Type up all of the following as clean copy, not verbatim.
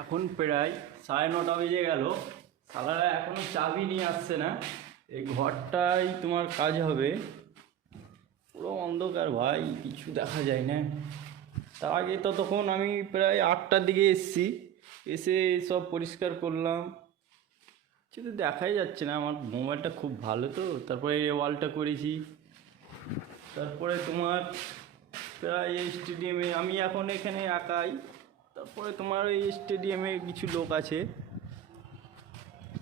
এখন প্রায় 9:30 বেজে গেল। সালারা এখনো চাবি নিয়ে আসছে না। এই ঘরটাই তোমার কাজ হবে। পুরো অন্ধকার ভাই, কিছু দেখা যায় না। তার আগে তখন আমি প্রায় 8টার দিকে এসেছি, এসে সব পরিষ্কার করলাম। কিছু দেখাই যাচ্ছে না, আমার মোবাইলটা খুব ভালো তো। তারপরে এই ওয়ালটা করেছি। তারপরে তোমার প্রায় এই স্টেডিয়ামে আমি এখন এখানে একাই। তারপরে তোমার এই স্টেডিয়ামে কিছু লোক আছে।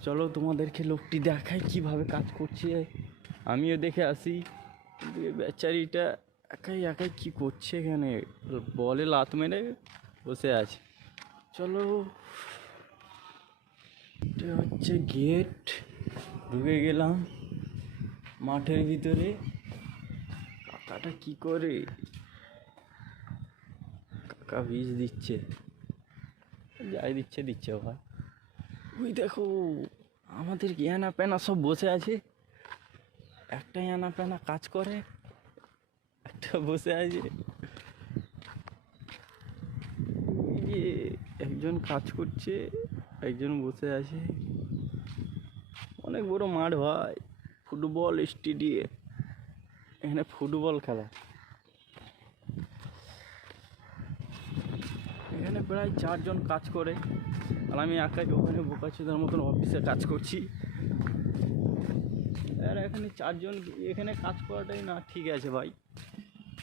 চলো তোমাদেরকে লোকটি দেখাই কিভাবে কাজ করছে, আমিও দেখে আসি। কিন্তু এই বেচারিটা একাই একাই কী করছে এখানে, বলে লাত মেরে বসে আছে। চলো, এটা হচ্ছে গেট। ঢুকে গেলাম মাঠের ভিতরে। কাকাটা কি করে, কাকা বীজ দিচ্ছে, যাই দিচ্ছে দিচ্ছে ভাই। ওই দেখো আমাদের ইয়ানা প্যানা সব বসে আছে। একটা ইয়ানা প্যানা কাজ করে, একটা বসে আছে। এই যে একজন কাজ করছে, একজন বসে আছে। অনেক বড় মাঠ ভাই, ফুটবল স্টেডিয়াম। এখানে ফুটবল খেলা। এখানে প্রায় 4জন কাজ করে, আর আমি একাই ওখানে বোকাচোদার মতন অফিসে কাজ করছি। আর এখানে 4জন এখানে কাজ করাটাই না ঠিক আছে ভাই।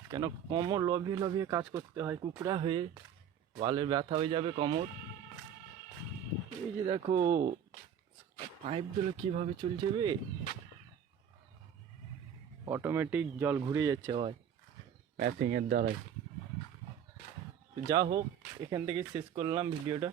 কেন কোমর লভিয়ে লভিয়ে কাজ করতে হয়, কুকড়া হয়ে ওয়ালের ব্যথা হয়ে যাবে কোমর। এই যে দেখো পাইপগুলো কীভাবে চলছে বে, অটোমেটিক জল ঘুরে যাচ্ছে ভাই ম্যাথিংয়ের দ্বারাই। তো যা হোক, এখান থেকে শেষ করলাম ভিডিওটা।